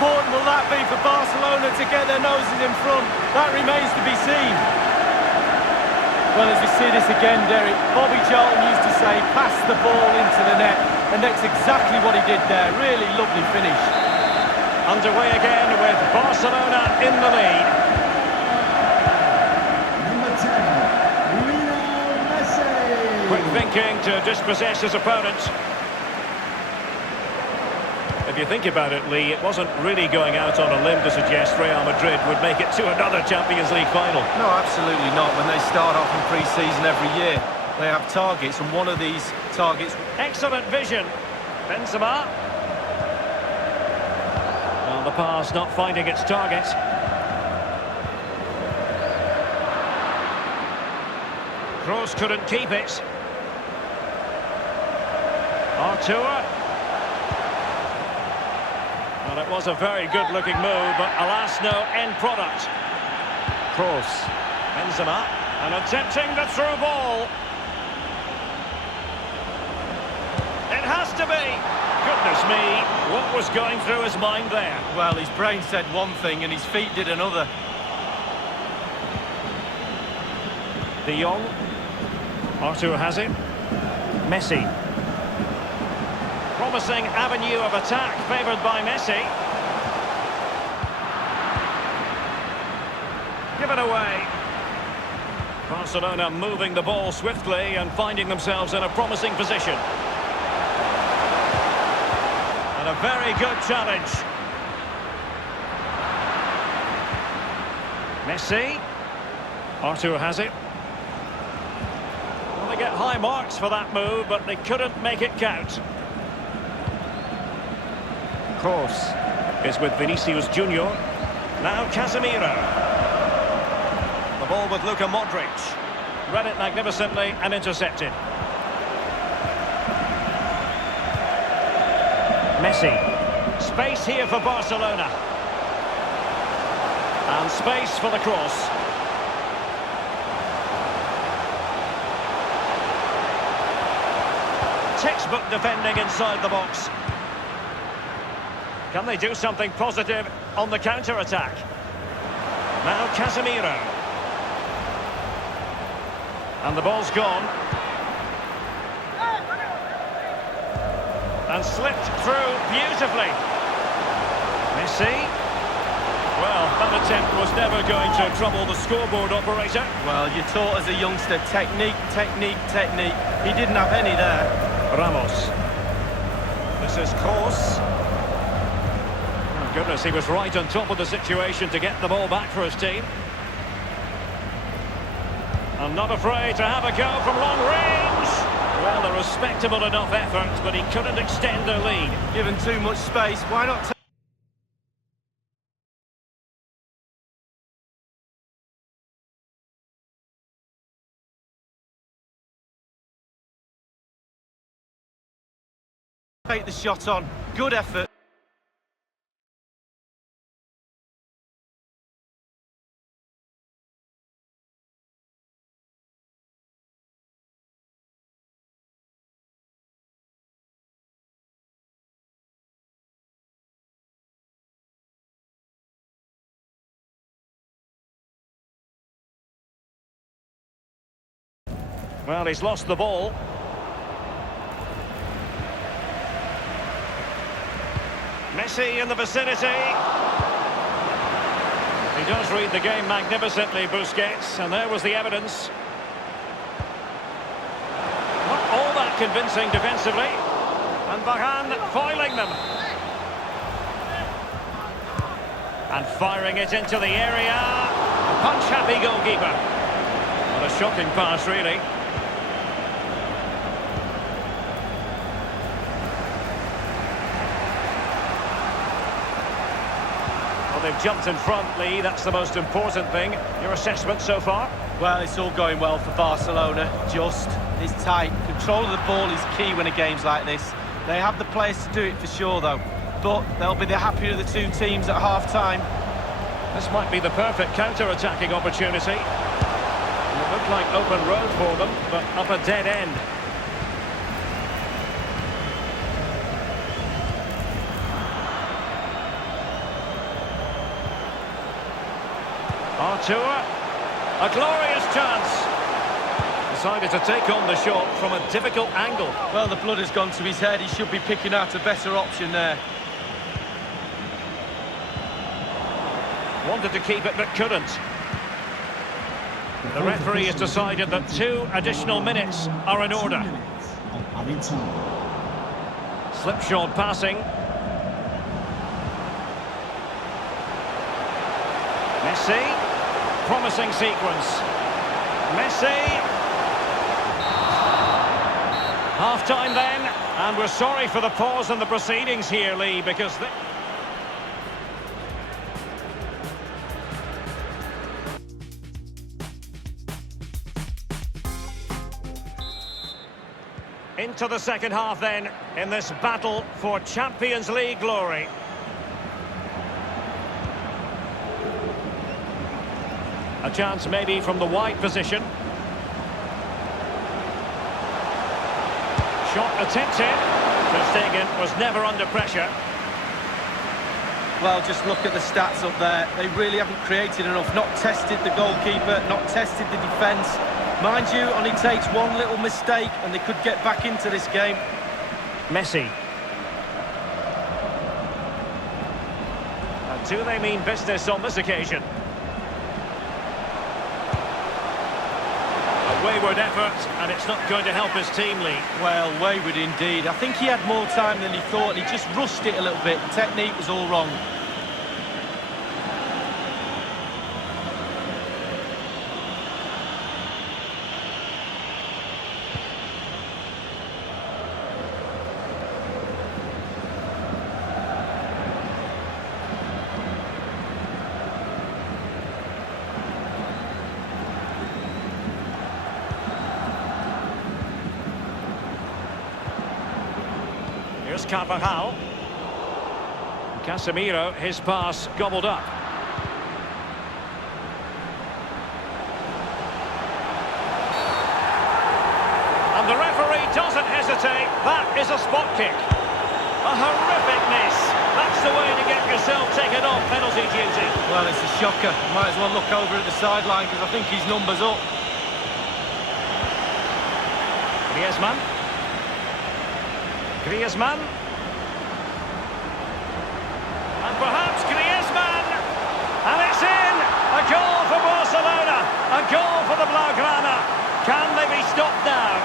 important will that be for Barcelona to get their noses in front? That remains to be seen. Well, as we see this again, Derek, Bobby Charlton used to say, pass the ball into the net, and that's exactly what he did there. Really lovely finish. Underway again with Barcelona in the lead. Number 10, Lionel Messi. Quick thinking to dispossess his opponent. If you think about it, Lee, it wasn't really going out on a limb to suggest Real Madrid would make it to another Champions League final. No, absolutely not. When they start off in pre-season every year, they have targets, and one of these targets... Excellent vision. Benzema. Well, the pass not finding its target. Kroos couldn't keep it. Artur. Well, it was a very good-looking move, but alas, no end product. Kroos. Benzema. And attempting the through ball. It has to be. Goodness me, what was going through his mind there? Well, his brain said one thing and his feet did another. De Jong. Artur has it. Messi. Promising avenue of attack favoured by Messi. Give it away. Barcelona moving the ball swiftly and finding themselves in a promising position. And a very good challenge. Messi. Artur has it. Well, they get high marks for that move, but they couldn't make it count. Kroos is with Vinicius Junior. Now Casemiro. The ball with Luka Modric. Read it magnificently and intercepted. Messi. Space here for Barcelona. And space for the cross. Textbook defending inside the box. Can they do something positive on the counter-attack? Now Casemiro. And the ball's gone. And slipped through beautifully. Messi. Well, that attempt was never going to trouble the scoreboard operator. Well, you're taught as a youngster, technique, technique, technique. He didn't have any there. Ramos. This is Kroos. Oh, goodness, he was right on top of the situation to get the ball back for his team. And not afraid to have a go from long range. Well, a respectable enough effort, but he couldn't extend their lead. Given too much space, why not take the shot on? Good effort. Well, he's lost the ball. Messi in the vicinity. He does read the game magnificently, Busquets, and there was the evidence. Not all that convincing defensively. And Varane foiling them. And firing it into the area. A punch-happy goalkeeper. What a shocking pass, really. They've jumped in front, Lee. That's the most important thing. Your assessment so far? Well, it's all going well for Barcelona. It's tight. Control of the ball is key when a game's like this. They have the players to do it for sure, though. But they'll be the happier of the two teams at half-time. This might be the perfect counter-attacking opportunity. It looked like open road for them, but up a dead end. Artur, a glorious chance. Decided to take on the shot from a difficult angle. Well, the blood has gone to his head. He should be picking out a better option there. Wanted to keep it but couldn't. The referee has decided that 2 additional minutes are in order. Slipshod passing. Messi. Promising sequence. Messi. Half-time then, and we're sorry for the pause in the proceedings here, Lee, because... Into the second half then, in this battle for Champions League glory. A chance maybe from the wide position. Shot attempted. Ter Stegen was never under pressure. Well, just look at the stats up there. They really haven't created enough. Not tested the goalkeeper, not tested the defence. Mind you, only takes one little mistake and they could get back into this game. Messi. And do they mean business on this occasion? A wayward effort, and it's not going to help his team, Lee. Well, wayward indeed. I think he had more time than he thought. He just rushed it a little bit. The technique was all wrong. Here's Carvajal. Casemiro, his pass gobbled up. And the referee doesn't hesitate. That is a spot kick. A horrific miss. That's the way to get yourself taken off penalty duty. Well, it's a shocker. Might as well look over at the sideline because I think his number's up. Griezmann. Griezmann. And perhaps Griezmann. And it's in! A goal for Barcelona. A goal for the Blaugrana. Can they be stopped now?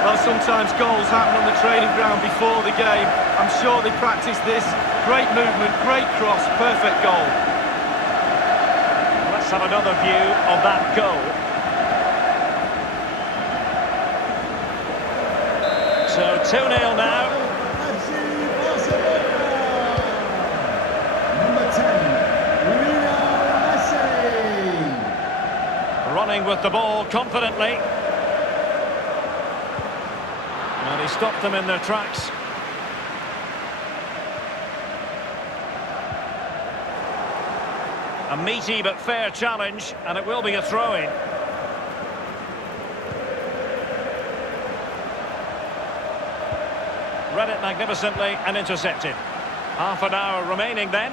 Well, sometimes goals happen on the training ground before the game. I'm sure they practiced this. Great movement, great cross, perfect goal. Let's have another view of that goal. So 2-0 now. Number 10, Lionel Messi. Running with the ball confidently. And he stopped them in their tracks. A meaty but fair challenge, and it will be a throw-in. Read it magnificently and intercepted. Half an hour remaining then.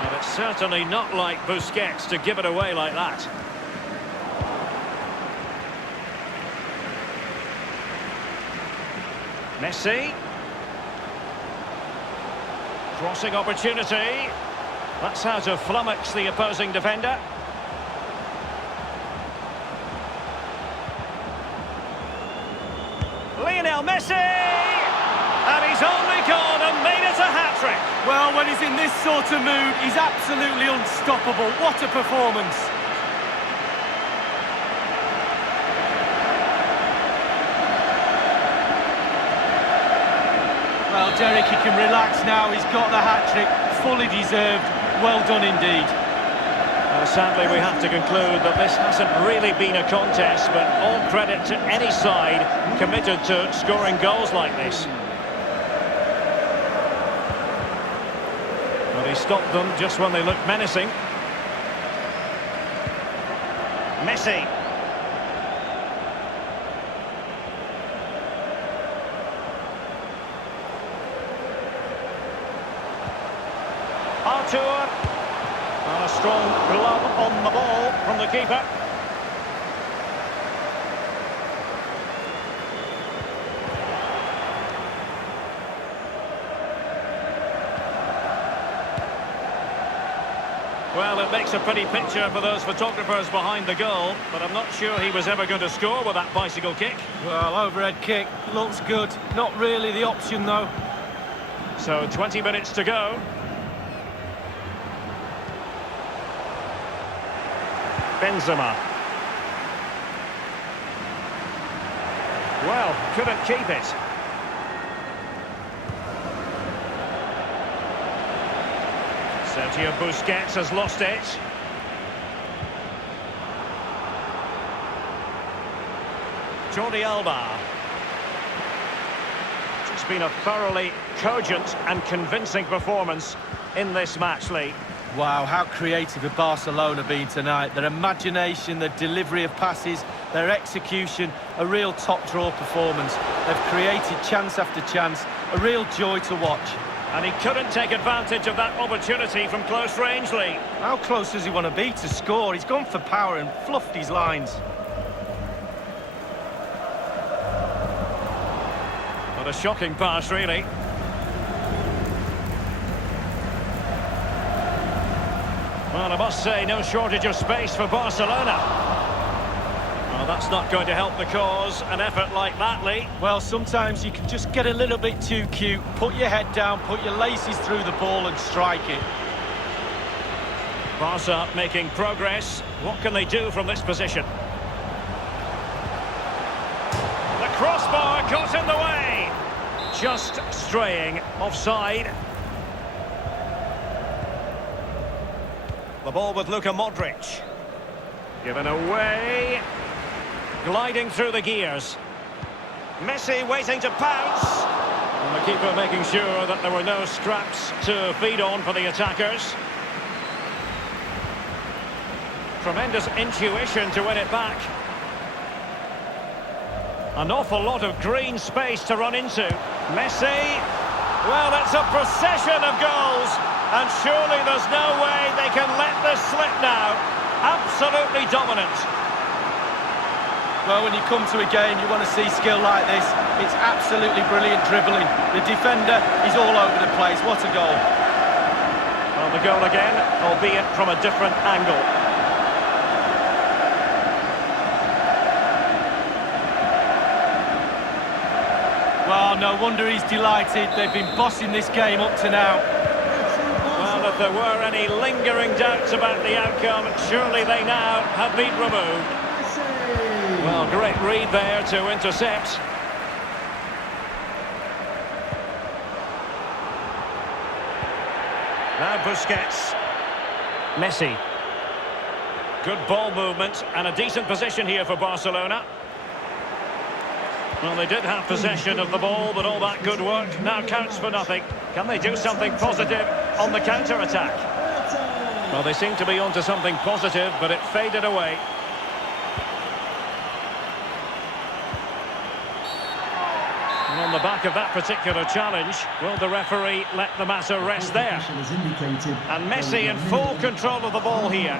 And it's certainly not like Busquets to give it away like that. Messi. Crossing opportunity. That's how to flummox the opposing defender. Lionel Messi! And he's only gone and made it a hat-trick. Well, when he's in this sort of mood, he's absolutely unstoppable. What a performance. Well, Derek, he can relax now. He's got the hat-trick, fully deserved. Well done indeed. Sadly, we have to conclude that this hasn't really been a contest, but all credit to any side committed to scoring goals like this. But he stopped them just when they looked menacing. Messi. strong glove on the ball from the keeper. Well, it makes a pretty picture for those photographers behind the goal, but I'm not sure he was ever going to score with that bicycle kick. Well, overhead kick, looks good. Not really the option, though. So, 20 minutes to go. Benzema. Well, couldn't keep it. Sergio Busquets has lost it. Jordi Alba. It's been a thoroughly cogent and convincing performance in this match, Lee. Wow, how creative have Barcelona been tonight. Their imagination, their delivery of passes, their execution, a real top-draw performance. They've created chance after chance, a real joy to watch. And he couldn't take advantage of that opportunity from close range, Lee. How close does he want to be to score? He's gone for power and fluffed his lines. What a shocking pass, really. Well, I must say, no shortage of space for Barcelona. Well, that's not going to help the cause, an effort like that, Lee. Well, sometimes you can just get a little bit too cute, put your head down, put your laces through the ball and strike it. Barca making progress. What can they do from this position? The crossbar got in the way. Just straying offside. The ball with Luka Modric. Given away. Gliding through the gears. Messi waiting to pounce. And the keeper making sure that there were no scraps to feed on for the attackers. Tremendous intuition to win it back. An awful lot of green space to run into. Messi. Well, it's a procession of goals. And surely there's no way they can let this slip now. Absolutely dominant. Well, when you come to a game, you want to see skill like this. It's absolutely brilliant dribbling. The defender is all over the place. What a goal. Well, the goal again, albeit from a different angle. Well, no wonder he's delighted. They've been bossing this game up to now. Well, if there were any lingering doubts about the outcome, surely they now have been removed. Well, great read there to intercept. Now Busquets. Messi. Good ball movement and a decent position here for Barcelona. Well, they did have possession of the ball, but all that good work now counts for nothing. Can they do something positive on the counter-attack? Well, they seem to be onto something positive, but it faded away. And on the back of that particular challenge, will the referee let the matter rest there? And Messi in full control of the ball here.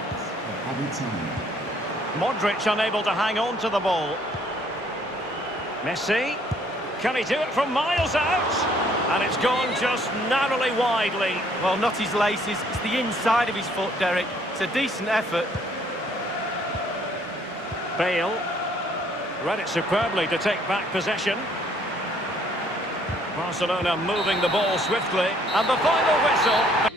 Modric unable to hang on to the ball. Messi, can he do it from miles out? And it's gone just narrowly widely. Well, not his laces, it's the inside of his foot, Derek. It's a decent effort. Bale read it superbly to take back possession. Barcelona moving the ball swiftly. And the final whistle.